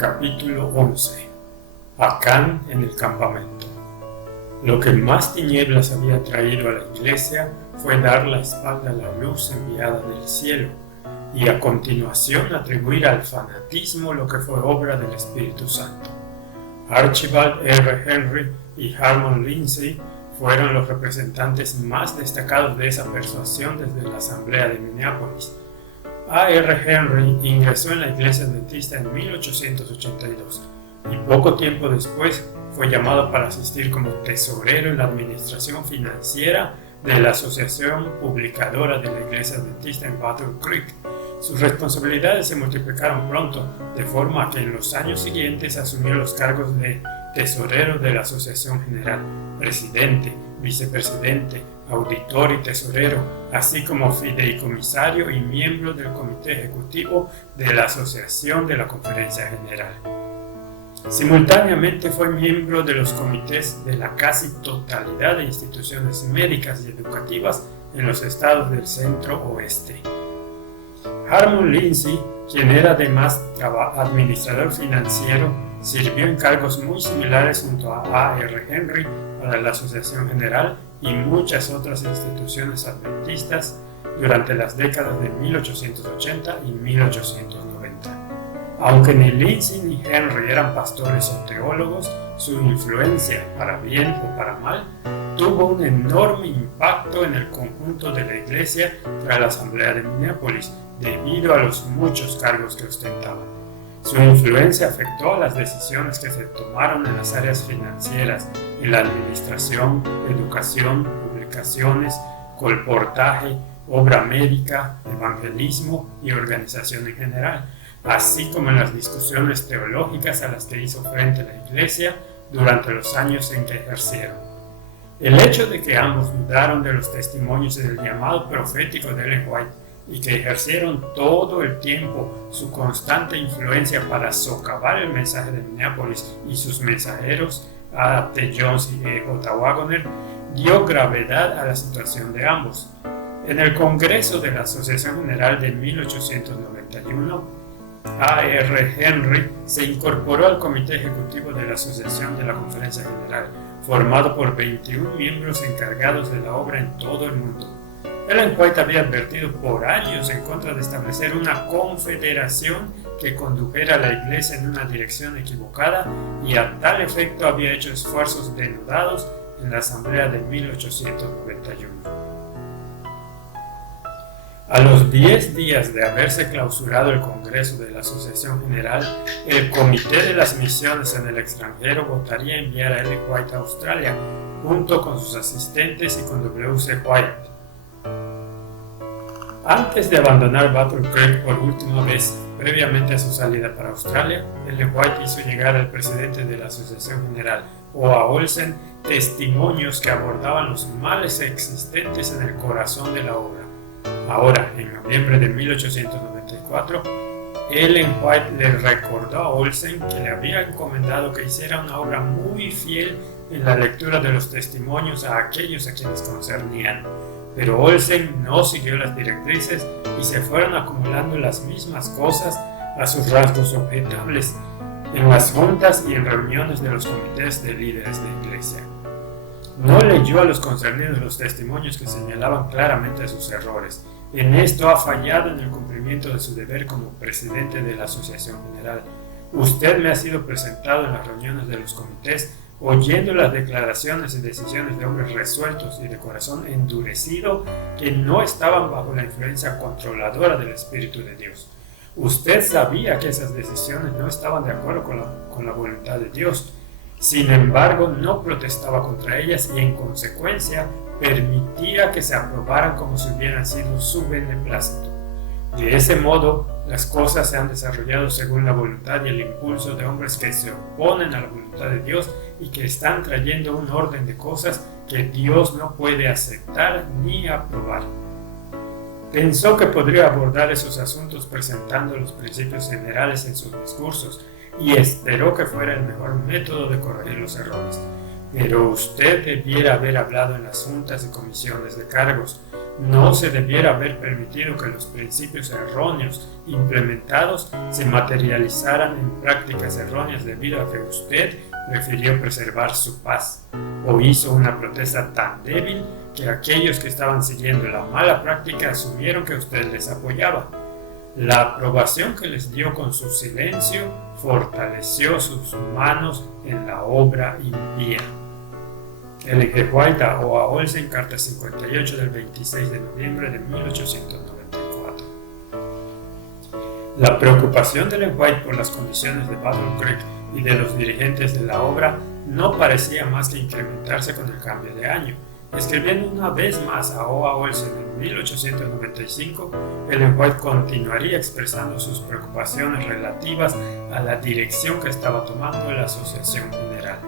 Capítulo 11. Acán en el campamento. Lo que más tinieblas había traído a la iglesia fue dar la espalda a la luz enviada del cielo y a continuación atribuir al fanatismo lo que fue obra del Espíritu Santo. Archibald R. Henry y Harmon Lindsey fueron los representantes más destacados de esa persuasión desde la Asamblea de Minneapolis. A. R. Henry ingresó en la Iglesia Adventista en 1882 y poco tiempo después fue llamado para asistir como tesorero en la administración financiera de la Asociación Publicadora de la Iglesia Adventista en Battle Creek. Sus responsabilidades se multiplicaron pronto, de forma que en los años siguientes asumió los cargos de tesorero de la Asociación General, presidente, vicepresidente, auditor y tesorero, así como fideicomisario y miembro del comité ejecutivo de la Asociación de la Conferencia General. Simultáneamente fue miembro de los comités de la casi totalidad de instituciones médicas y educativas en los estados del centro-oeste. Harmon Lindsey, quien era además administrador financiero, sirvió en cargos muy similares junto a R. Henry para la Asociación General y muchas otras instituciones adventistas durante las décadas de 1880 y 1890. Aunque ni Lindsey ni Henry eran pastores o teólogos, su influencia, para bien o para mal, tuvo un enorme impacto en el conjunto de la Iglesia tras la Asamblea de Minneapolis, debido a los muchos cargos que ostentaba. Su influencia afectó a las decisiones que se tomaron en las áreas financieras, en la administración, educación, publicaciones, colportaje, obra médica, evangelismo y organización en general, así como en las discusiones teológicas a las que hizo frente la Iglesia durante los años en que ejercieron. El hecho de que ambos dudaron de los testimonios y del llamado profético de Ellen White y que ejercieron todo el tiempo su constante influencia para socavar el mensaje de Minneapolis y sus mensajeros, A. T. Jones y E. J. Wagoner, dio gravedad a la situación de ambos. En el Congreso de la Asociación General de 1891, A. R. Henry se incorporó al Comité Ejecutivo de la Asociación de la Conferencia General, formado por 21 miembros encargados de la obra en todo el mundo. Ellen White había advertido por años en contra de establecer una confederación que condujera a la Iglesia en una dirección equivocada y a tal efecto había hecho esfuerzos denudados en la Asamblea de 1891. A los 10 días de haberse clausurado el Congreso de la Asociación General, el Comité de las Misiones en el extranjero votaría enviar a Ellen White a Australia, junto con sus asistentes y con W. C. White. Antes de abandonar Battle Creek por última vez, previamente a su salida para Australia, Ellen White hizo llegar al presidente de la Asociación General, O.A. Olsen, testimonios que abordaban los males existentes en el corazón de la obra. Ahora, en noviembre de 1894, Ellen White le recordó a Olsen que le había encomendado que hiciera una obra muy fiel en la lectura de los testimonios a aquellos a quienes concernían. Pero Olsen no siguió las directrices y se fueron acumulando las mismas cosas a sus rasgos objetables en las juntas y en reuniones de los comités de líderes de iglesia. No leyó a los concernidos los testimonios que señalaban claramente sus errores. En esto ha fallado en el cumplimiento de su deber como presidente de la Asociación General. Usted me ha sido presentado en las reuniones de los comités oyendo las declaraciones y decisiones de hombres resueltos y de corazón endurecido que no estaban bajo la influencia controladora del Espíritu de Dios. Usted sabía que esas decisiones no estaban de acuerdo con la voluntad de Dios. Sin embargo, no protestaba contra ellas y en consecuencia permitía que se aprobaran como si hubieran sido su beneplácito. De ese modo, las cosas se han desarrollado según la voluntad y el impulso de hombres que se oponen a la voluntad de Dios y que están trayendo un orden de cosas que Dios no puede aceptar ni aprobar. Pensó que podría abordar esos asuntos presentando los principios generales en sus discursos y esperó que fuera el mejor método de corregir los errores. Pero usted debiera haber hablado en las juntas y comisiones de cargos, no se debiera haber permitido que los principios erróneos implementados se materializaran en prácticas erróneas debido a que usted prefirió preservar su paz o hizo una protesta tan débil que aquellos que estaban siguiendo la mala práctica asumieron que usted les apoyaba. La aprobación que les dio con su silencio fortaleció sus manos en la obra impía. Ellen G. White a O.A. Olsen, carta 58 del 26 de noviembre de 1894. La preocupación de Ellen White por las condiciones de Battle Creek y de los dirigentes de la obra no parecía más que incrementarse con el cambio de año. Escribiendo una vez más a O.A. Olsen en 1895, Ellen White continuaría expresando sus preocupaciones relativas a la dirección que estaba tomando la Asociación General.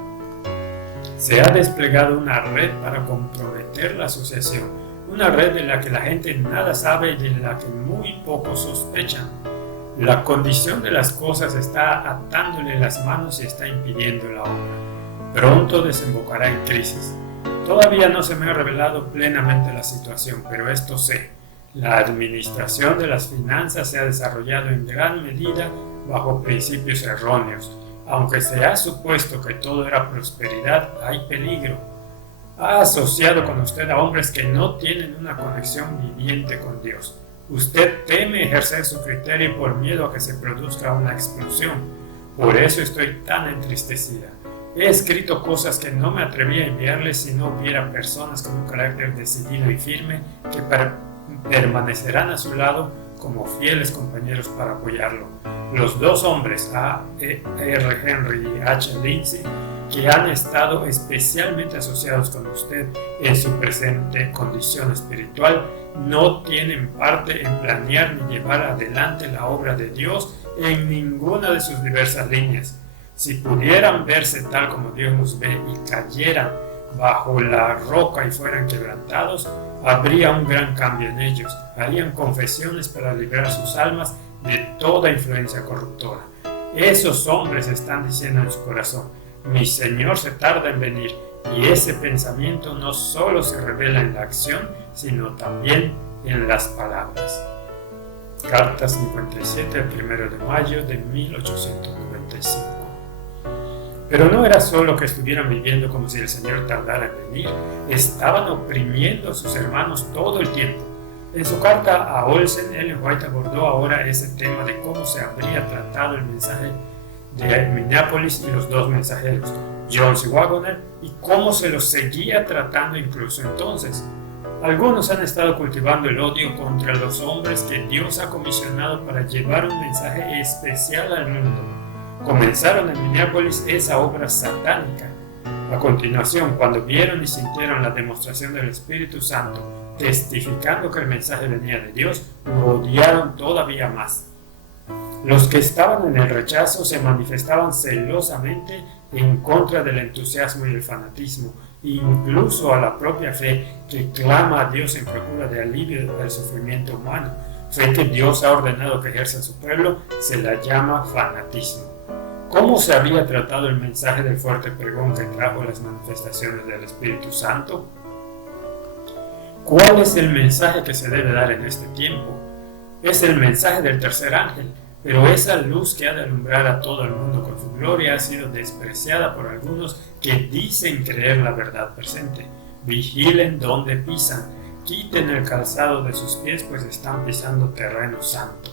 Se ha desplegado una red para comprometer la asociación, una red de la que la gente nada sabe y de la que muy pocos sospechan. La condición de las cosas está atándole las manos y está impidiendo la obra. Pronto desembocará en crisis. Todavía no se me ha revelado plenamente la situación, pero esto sé. La administración de las finanzas se ha desarrollado en gran medida bajo principios erróneos. Aunque se ha supuesto que todo era prosperidad, hay peligro. Ha asociado con usted a hombres que no tienen una conexión viviente con Dios. Usted teme ejercer su criterio por miedo a que se produzca una explosión. Por eso estoy tan entristecida. He escrito cosas que no me atreví a enviarle si no hubiera personas con un carácter decidido y firme que permanecerán a su lado como fieles compañeros para apoyarlo. Los dos hombres, A. R. Henry y H. Lindsay, que han estado especialmente asociados con usted en su presente condición espiritual, no tienen parte en planear ni llevar adelante la obra de Dios en ninguna de sus diversas líneas. Si pudieran verse tal como Dios nos ve y cayeran bajo la roca y fueran quebrantados, habría un gran cambio en ellos. Harían confesiones para liberar sus almas de toda influencia corruptora. Esos hombres están diciendo en su corazón: mi Señor se tarda en venir, y ese pensamiento no solo se revela en la acción, sino también en las palabras. Carta 57, el 1 de mayo de 1895. Pero no era solo que estuvieran viviendo como si el Señor tardara en venir, estaban oprimiendo a sus hermanos todo el tiempo. En su carta a Olsen, Ellen White abordó ahora ese tema de cómo se habría tratado el mensaje de Minneapolis y los dos mensajeros, Jones y Wagoner, y cómo se los seguía tratando incluso entonces. Algunos han estado cultivando el odio contra los hombres que Dios ha comisionado para llevar un mensaje especial al mundo. Comenzaron en Minneapolis esa obra satánica. A continuación, cuando vieron y sintieron la demostración del Espíritu Santo, testificando que el mensaje venía de Dios, lo odiaron todavía más. Los que estaban en el rechazo se manifestaban celosamente en contra del entusiasmo y el fanatismo, incluso a la propia fe que clama a Dios en procura de alivio del sufrimiento humano. Fe que Dios ha ordenado que ejerza a su pueblo, se la llama fanatismo. ¿Cómo se había tratado el mensaje del fuerte pregón que trajo las manifestaciones del Espíritu Santo? ¿Cuál es el mensaje que se debe dar en este tiempo? Es el mensaje del tercer ángel, pero esa luz que ha de alumbrar a todo el mundo con su gloria ha sido despreciada por algunos que dicen creer la verdad presente. Vigilen donde pisan, quiten el calzado de sus pies, pues están pisando terreno santo.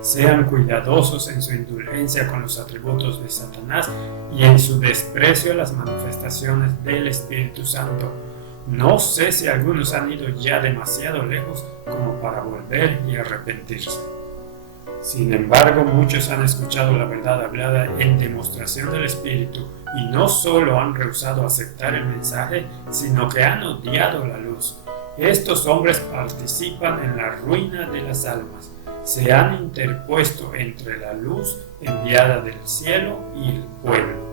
Sean cuidadosos en su indulgencia con los atributos de Satanás y en su desprecio a las manifestaciones del Espíritu Santo. No sé si algunos han ido ya demasiado lejos como para volver y arrepentirse. Sin embargo, muchos han escuchado la verdad hablada en demostración del Espíritu y no solo han rehusado aceptar el mensaje, sino que han odiado la luz. Estos hombres participan en la ruina de las almas. Se han interpuesto entre la luz enviada del cielo y el pueblo.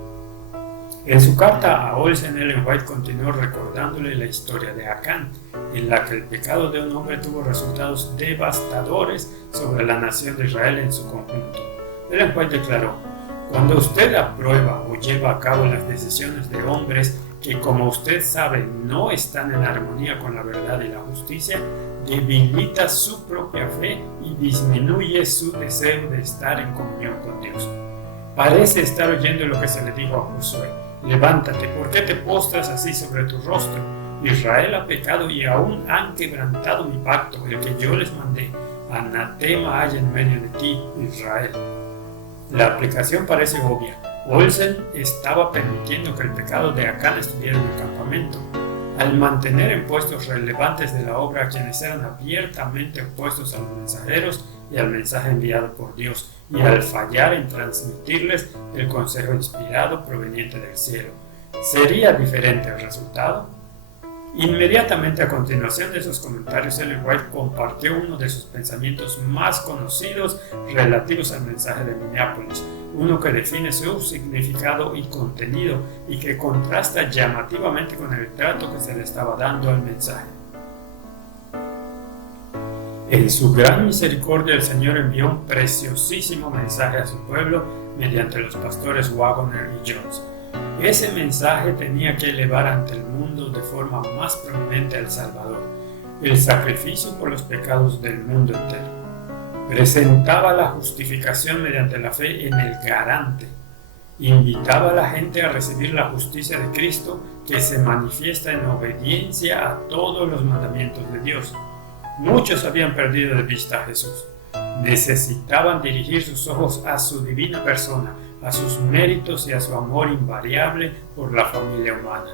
En su carta a Olsen, Ellen White continuó recordándole la historia de Acán, en la que el pecado de un hombre tuvo resultados devastadores sobre la nación de Israel en su conjunto. Ellen White declaró: cuando usted aprueba o lleva a cabo las decisiones de hombres que, como usted sabe, no están en armonía con la verdad y la justicia, debilita su propia fe y disminuye su deseo de estar en comunión con Dios. Parece estar oyendo lo que se le dijo a Josué: levántate, ¿por qué te postras así sobre tu rostro? Israel ha pecado y aún han quebrantado mi pacto, el que yo les mandé. Anatema hay en medio de ti, Israel. La aplicación parece obvia. Olsen estaba permitiendo que el pecado de Acán estuviera en el campamento. Al mantener en puestos relevantes de la obra a quienes eran abiertamente opuestos a los mensajeros y al mensaje enviado por Dios, y al fallar en transmitirles el consejo inspirado proveniente del cielo, ¿sería diferente el resultado? Inmediatamente a continuación de esos comentarios, Ellen White compartió uno de sus pensamientos más conocidos relativos al mensaje de Minneapolis, uno que define su significado y contenido y que contrasta llamativamente con el trato que se le estaba dando al mensaje. En su gran misericordia, el Señor envió un preciosísimo mensaje a su pueblo mediante los pastores Waggoner y Jones. Ese mensaje tenía que elevar ante el mundo de forma más prominente al Salvador, el sacrificio por los pecados del mundo entero. Presentaba la justificación mediante la fe en el garante. Invitaba a la gente a recibir la justicia de Cristo, que se manifiesta en obediencia a todos los mandamientos de Dios. Muchos habían perdido de vista a Jesús. Necesitaban dirigir sus ojos a su divina persona, a sus méritos y a su amor invariable por la familia humana.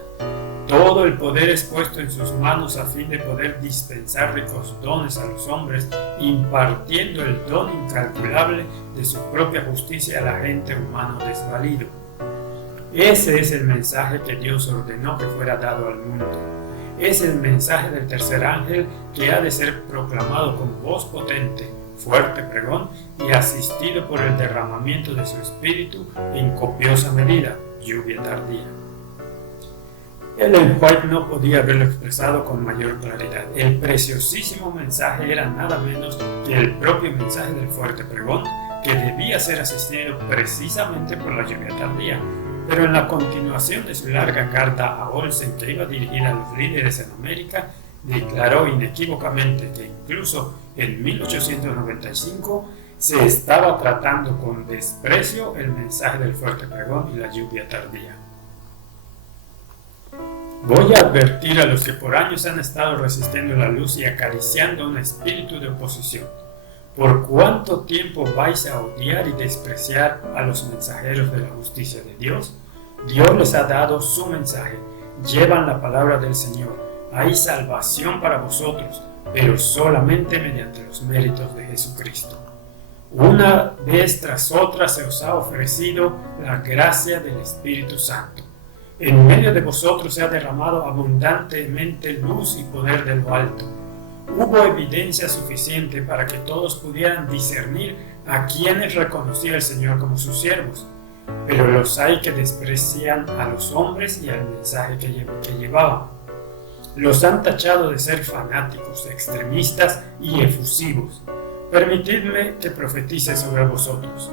Todo el poder es puesto en sus manos a fin de poder dispensar ricos dones a los hombres, impartiendo el don incalculable de su propia justicia a la gente humano desvalido. Ese es el mensaje que Dios ordenó que fuera dado al mundo. Es el mensaje del tercer ángel que ha de ser proclamado con voz potente, fuerte pregón y asistido por el derramamiento de su espíritu en copiosa medida, lluvia tardía. Ellen White no podía haberlo expresado con mayor claridad. El preciosísimo mensaje era nada menos que el propio mensaje del fuerte pregón, que debía ser asistido precisamente por la lluvia tardía. Pero en la continuación de su larga carta a Olsen, que iba dirigida a los líderes en América, declaró inequívocamente que incluso en 1895 se estaba tratando con desprecio el mensaje del fuerte pregón y la lluvia tardía. Voy a advertir a los que por años han estado resistiendo la luz y acariciando un espíritu de oposición. ¿Por cuánto tiempo vais a odiar y despreciar a los mensajeros de la justicia de Dios? Dios les ha dado su mensaje. Llevan la palabra del Señor. Hay salvación para vosotros, pero solamente mediante los méritos de Jesucristo. Una vez tras otra se os ha ofrecido la gracia del Espíritu Santo. En medio de vosotros se ha derramado abundantemente luz y poder de lo alto. Hubo evidencia suficiente para que todos pudieran discernir a quienes reconocía el Señor como sus siervos, pero los hay que desprecian a los hombres y al mensaje que llevaban. Los han tachado de ser fanáticos, extremistas y efusivos. Permitidme que profetice sobre vosotros.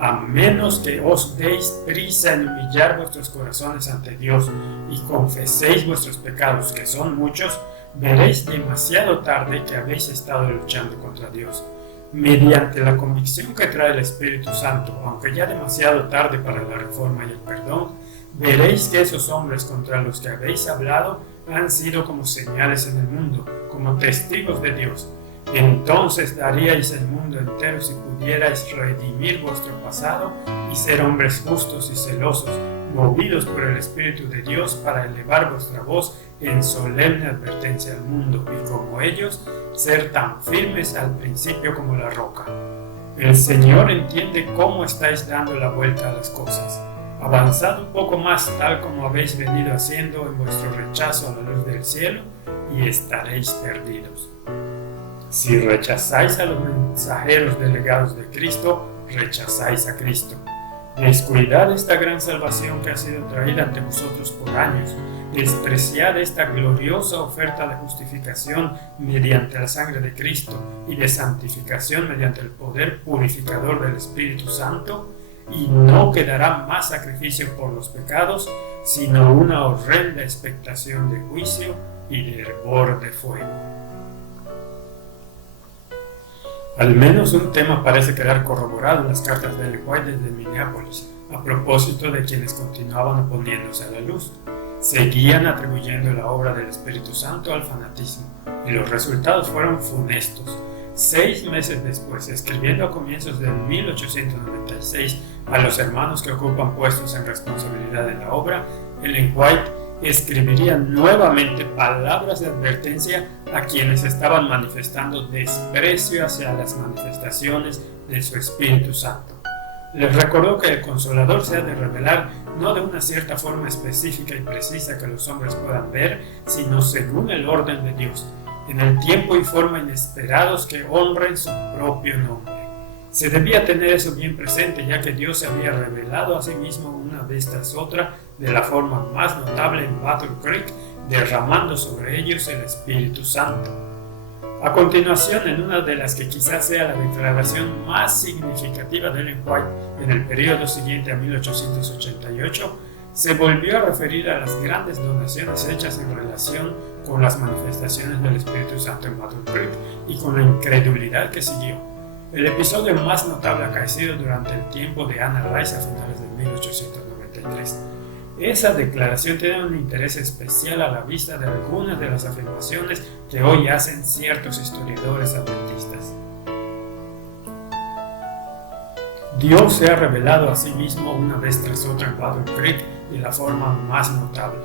A menos que os deis prisa en humillar vuestros corazones ante Dios y confeséis vuestros pecados, que son muchos, veréis demasiado tarde que habéis estado luchando contra Dios. Mediante la convicción que trae el Espíritu Santo, aunque ya demasiado tarde para la reforma y el perdón, veréis que esos hombres contra los que habéis hablado han sido como señales en el mundo, como testigos de Dios. Entonces daríais el mundo entero si pudierais redimir vuestro pasado y ser hombres justos y celosos, movidos por el Espíritu de Dios para elevar vuestra voz en solemne advertencia al mundo y como ellos, ser tan firmes al principio como la roca. El Señor entiende cómo estáis dando la vuelta a las cosas. Avanzad un poco más tal como habéis venido haciendo en vuestro rechazo a la luz del cielo y estaréis perdidos. Si rechazáis a los mensajeros delegados de Cristo, rechazáis a Cristo. Descuidad esta gran salvación que ha sido traída ante vosotros por años. Despreciad esta gloriosa oferta de justificación mediante la sangre de Cristo y de santificación mediante el poder purificador del Espíritu Santo, y no quedará más sacrificio por los pecados, sino una horrenda expectación de juicio y de hervor de fuego. Al menos un tema parece quedar corroborado en las cartas de Ellen White desde Minneapolis, a propósito de quienes continuaban oponiéndose a la luz. Seguían atribuyendo la obra del Espíritu Santo al fanatismo, y los resultados fueron funestos. 6 meses después, escribiendo a comienzos del 1896 a los hermanos que ocupan puestos en responsabilidad en la obra, Ellen White escribiría nuevamente palabras de advertencia a quienes estaban manifestando desprecio hacia las manifestaciones de su Espíritu Santo. Les recordó que el Consolador se ha de revelar no de una cierta forma específica y precisa que los hombres puedan ver, sino según el orden de Dios, en el tiempo y forma inesperados que honren su propio nombre. Se debía tener eso bien presente, ya que Dios se había revelado a sí mismo una vez tras otra de la forma más notable en Battle Creek, derramando sobre ellos el Espíritu Santo. A continuación, en una de las que quizás sea la declaración más significativa de Ellen White en el periodo siguiente a 1888, se volvió a referir a las grandes donaciones hechas en relación con las manifestaciones del Espíritu Santo en Battle Creek y con la incredulidad que siguió. El episodio más notable acaecido durante el tiempo de Anna Rice a finales de 1893. Esa declaración tiene un interés especial a la vista de algunas de las afirmaciones que hoy hacen ciertos historiadores adventistas. Dios se ha revelado a sí mismo una vez tras otra en Battle Creek de la forma más notable.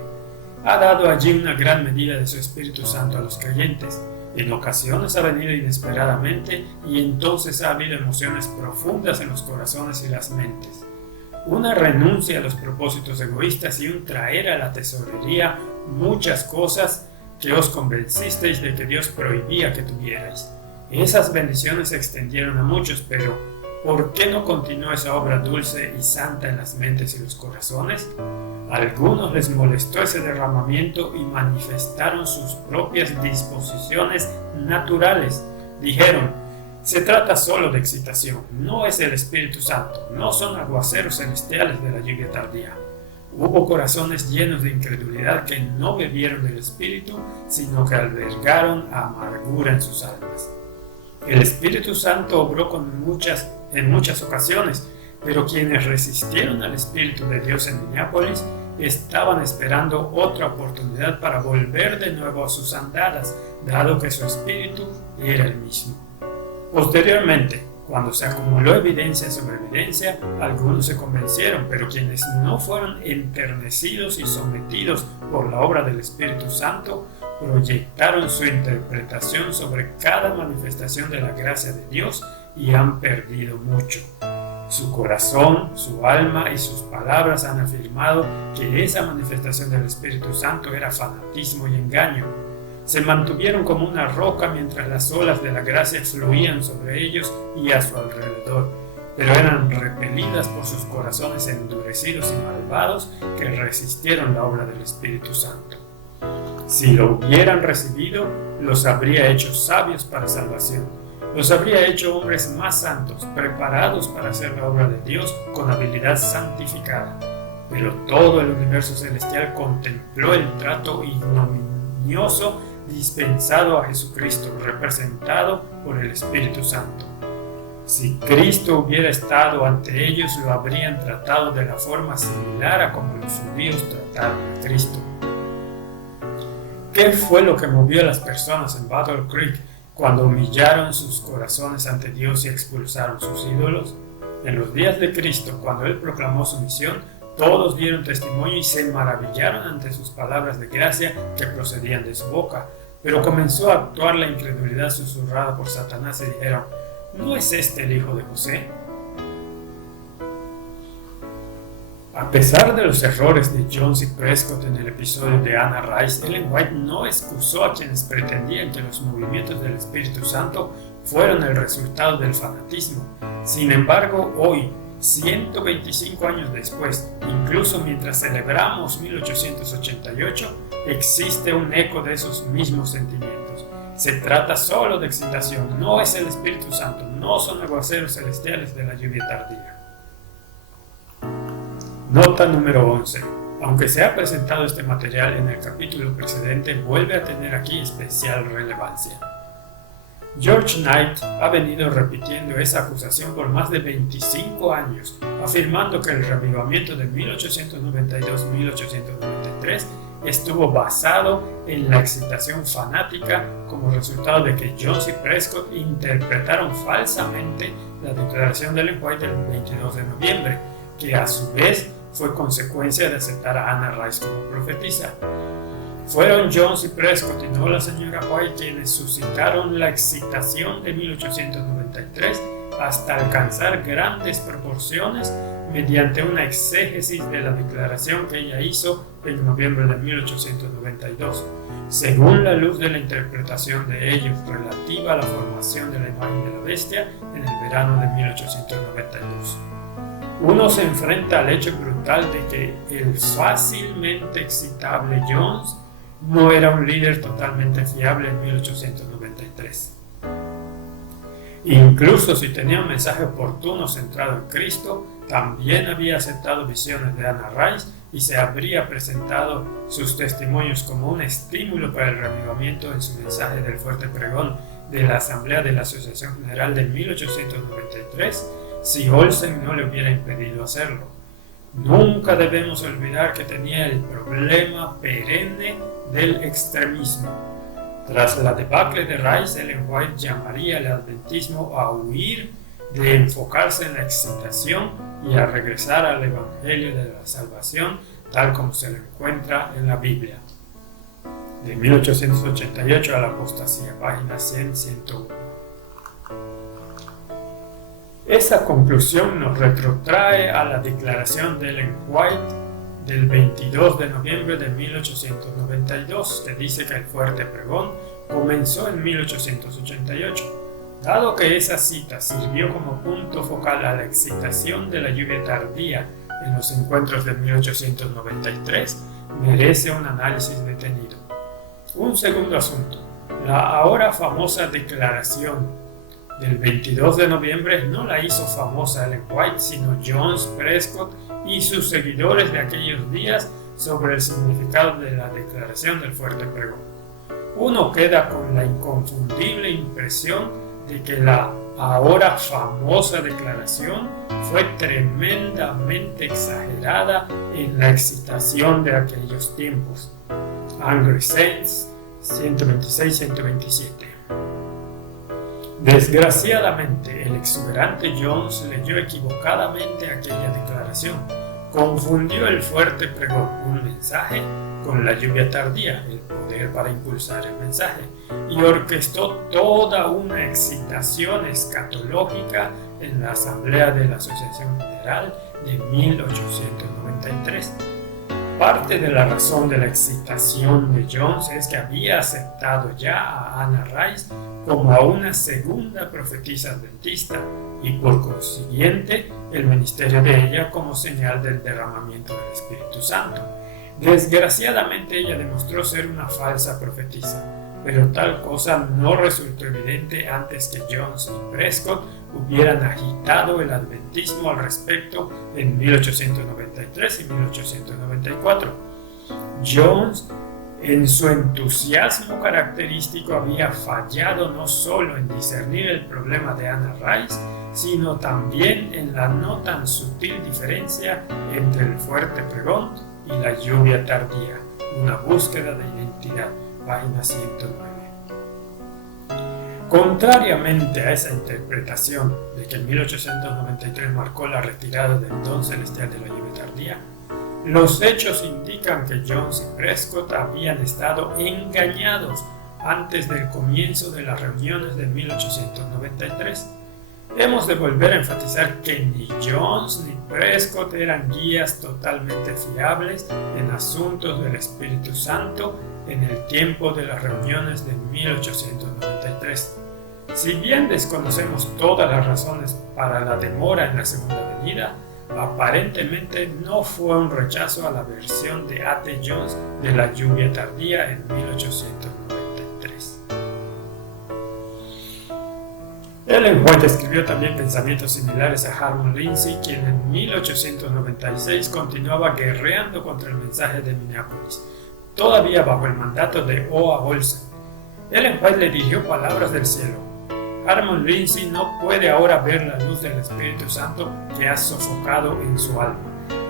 Ha dado allí una gran medida de su Espíritu Santo a los creyentes. En ocasiones ha venido inesperadamente y entonces ha habido emociones profundas en los corazones y las mentes. Una renuncia a los propósitos egoístas y un traer a la tesorería muchas cosas que os convencisteis de que Dios prohibía que tuvierais. Esas bendiciones se extendieron a muchos, pero ¿por qué no continuó esa obra dulce y santa en las mentes y los corazones? A algunos les molestó ese derramamiento y manifestaron sus propias disposiciones naturales. Dijeron: se trata solo de excitación, no es el Espíritu Santo, no son aguaceros celestiales de la lluvia tardía. Hubo corazones llenos de incredulidad que no bebieron del Espíritu, sino que albergaron amargura en sus almas. El Espíritu Santo obró en muchas ocasiones, pero quienes resistieron al Espíritu de Dios en Minneapolis estaban esperando otra oportunidad para volver de nuevo a sus andadas, dado que su espíritu era el mismo. Posteriormente, cuando se acumuló evidencia sobre evidencia, algunos se convencieron, pero quienes no fueron enternecidos y sometidos por la obra del Espíritu Santo, proyectaron su interpretación sobre cada manifestación de la gracia de Dios y han perdido mucho. Su corazón, su alma y sus palabras han afirmado que esa manifestación del Espíritu Santo era fanatismo y engaño. Se mantuvieron como una roca mientras las olas de la gracia fluían sobre ellos y a su alrededor, pero eran repelidas por sus corazones endurecidos y malvados que resistieron la obra del Espíritu Santo. Si lo hubieran recibido, los habría hecho sabios para salvación. Los habría hecho hombres más santos, preparados para hacer la obra de Dios con habilidad santificada. Pero todo el universo celestial contempló el trato ignominioso dispensado a Jesucristo, representado por el Espíritu Santo. Si Cristo hubiera estado ante ellos, lo habrían tratado de la forma similar a como los judíos trataron a Cristo. ¿Qué fue lo que movió a las personas en Battle Creek cuando humillaron sus corazones ante Dios y expulsaron sus ídolos? En los días de Cristo, cuando Él proclamó su misión, todos dieron testimonio y se maravillaron ante sus palabras de gracia que procedían de su boca. Pero comenzó a actuar la incredulidad susurrada por Satanás y dijeron: ¿no es este el hijo de José? A pesar de los errores de Jones y Prescott en el episodio de Anna Rice, Ellen White no excusó a quienes pretendían que los movimientos del Espíritu Santo fueron el resultado del fanatismo. Sin embargo, hoy, 125 años después, incluso mientras celebramos 1888, existe un eco de esos mismos sentimientos. Se trata solo de excitación, no es el Espíritu Santo, no son aguaceros celestiales de la lluvia tardía. Nota número 11. Aunque se ha presentado este material en el capítulo precedente, vuelve a tener aquí especial relevancia. George Knight ha venido repitiendo esa acusación por más de 25 años, afirmando que el reavivamiento de 1892-1893 estuvo basado en la excitación fanática como resultado de que Jones y Prescott interpretaron falsamente la declaración de Ellen White del 22 de noviembre, que a su vez fue consecuencia de aceptar a Anna Rice como profetisa. Fueron Jones y Prescott y no la señora White quienes suscitaron la excitación de 1893 hasta alcanzar grandes proporciones mediante una exégesis de la declaración que ella hizo en noviembre de 1892, según la luz de la interpretación de ellos relativa a la formación de la imagen de la bestia en el verano de 1892. Uno se enfrenta al hecho brutal de que el fácilmente excitable Jones no era un líder totalmente fiable en 1893. Incluso si tenía un mensaje oportuno centrado en Cristo, también había aceptado visiones de Anna Rice y se habría presentado sus testimonios como un estímulo para el reavivamiento en su mensaje del fuerte pregón de la Asamblea de la Asociación General de 1893, si Olsen no le hubiera impedido hacerlo. Nunca debemos olvidar que tenía el problema perenne del extremismo. Tras la debacle de Rice, Ellen White llamaría al adventismo a huir de enfocarse en la excitación y a regresar al Evangelio de la Salvación tal como se lo encuentra en la Biblia. De 1888 a la apostasía, página 100-101. Esa conclusión nos retrotrae a la declaración de Ellen White del 22 de noviembre de 1892, que dice que el fuerte pregón comenzó en 1888. Dado que esa cita sirvió como punto focal a la excitación de la lluvia tardía en los encuentros de 1893, merece un análisis detenido. Un segundo asunto. La ahora famosa declaración del 22 de noviembre no la hizo famosa Ellen White, sino Jones, Prescott y sus seguidores de aquellos días sobre el significado de la declaración del fuerte pregón. Uno queda con la inconfundible impresión de que la ahora famosa declaración fue tremendamente exagerada en la excitación de aquellos tiempos. Angry Saints 126-127. Desgraciadamente, el exuberante Jones leyó equivocadamente aquella declaración, confundió el fuerte pregón, un mensaje, con la lluvia tardía, el poder para impulsar el mensaje, y orquestó toda una excitación escatológica en la Asamblea de la Asociación General de 1893. Parte de la razón de la excitación de Jones es que había aceptado ya a Anna Rice como a una segunda profetisa adventista y por consiguiente el ministerio de ella como señal del derramamiento del Espíritu Santo. Desgraciadamente ella demostró ser una falsa profetisa, pero tal cosa no resultó evidente antes que Jones y Prescott hubieran agitado el adventismo al respecto en 1893 y 1894. Jones, en su entusiasmo característico, había fallado no solo en discernir el problema de Anna Rice, sino también en la no tan sutil diferencia entre el fuerte pregón y la lluvia tardía, una búsqueda de identidad, página 109. Contrariamente a esa interpretación de que en 1893 marcó la retirada del don celestial de la lluvia tardía, los hechos indican que Jones y Prescott habían estado engañados antes del comienzo de las reuniones de 1893. Hemos de volver a enfatizar que ni Jones ni Prescott eran guías totalmente fiables en asuntos del Espíritu Santo en el tiempo de las reuniones de 1893. Si bien desconocemos todas las razones para la demora en la segunda venida, aparentemente no fue un rechazo a la versión de A.T. Jones de la lluvia tardía en 1893. Ellen White escribió también pensamientos similares a Harmon Lindsey, quien en 1896 continuaba guerreando contra el mensaje de Minneapolis, todavía bajo el mandato de O.A. Olsen. Ellen White le dirigió palabras del cielo: Harmon Lindsey no puede ahora ver la luz del Espíritu Santo que ha sofocado en su alma.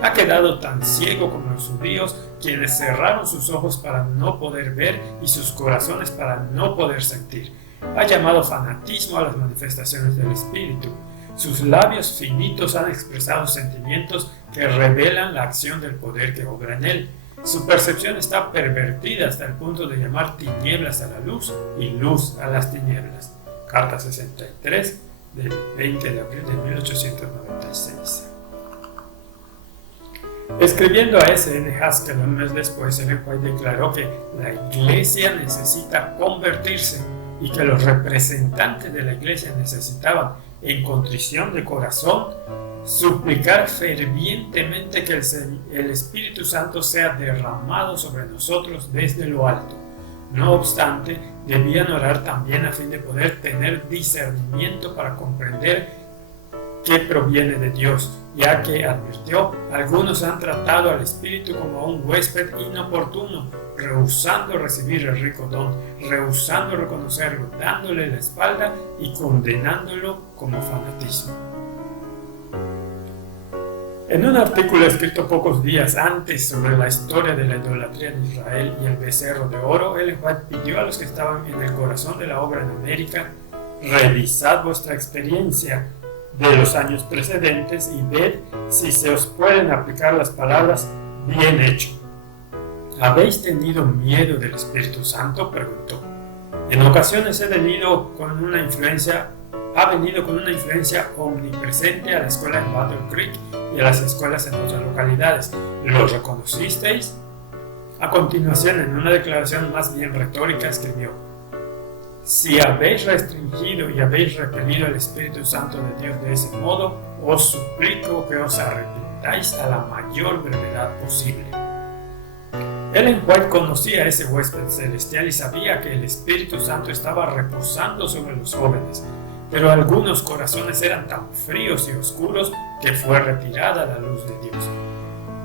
Ha quedado tan ciego como los judíos, quienes cerraron sus ojos para no poder ver y sus corazones para no poder sentir. Ha llamado fanatismo a las manifestaciones del Espíritu. Sus labios finitos han expresado sentimientos que revelan la acción del poder que obra en él. Su percepción está pervertida hasta el punto de llamar tinieblas a la luz y luz a las tinieblas. Carta 63 del 20 de abril de 1896. Escribiendo a S.N. Haskell un mes después, Ellen White declaró que la Iglesia necesita convertirse y que los representantes de la Iglesia necesitaban, en contrición de corazón, suplicar fervientemente que el Espíritu Santo sea derramado sobre nosotros desde lo alto. No obstante, debían orar también a fin de poder tener discernimiento para comprender qué proviene de Dios, ya que, advirtió, algunos han tratado al Espíritu como a un huésped inoportuno, rehusando recibir el rico don, rehusando reconocerlo, dándole la espalda y condenándolo como fanatismo. En un artículo escrito pocos días antes sobre la historia de la idolatría en Israel y el becerro de oro, Ellen White pidió a los que estaban en el corazón de la obra en América: revisad vuestra experiencia de los años precedentes y ved si se os pueden aplicar las palabras bien hecho. ¿Habéis tenido miedo del Espíritu Santo?, preguntó. En ocasiones ha venido con una influencia omnipresente a la escuela en Battle Creek y a las escuelas en otras localidades. ¿Lo reconocisteis? A continuación, en una declaración más bien retórica, escribió: si habéis restringido y habéis repelido el Espíritu Santo de Dios de ese modo, os suplico que os arrepentáis a la mayor brevedad posible. Ellen White conocía a ese huésped celestial y sabía que el Espíritu Santo estaba reposando sobre los jóvenes, pero algunos corazones eran tan fríos y oscuros que fue retirada la luz de Dios.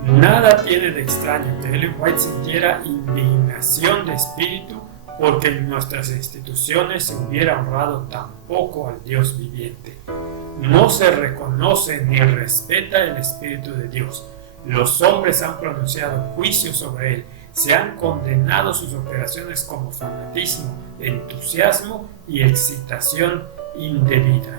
Nada tiene de extraño que Ellen White sintiera indignación de espíritu porque en nuestras instituciones se hubiera honrado tan poco al Dios viviente. No se reconoce ni respeta el Espíritu de Dios. Los hombres han pronunciado juicio sobre él, se han condenado sus operaciones como fanatismo, entusiasmo y excitación indebida.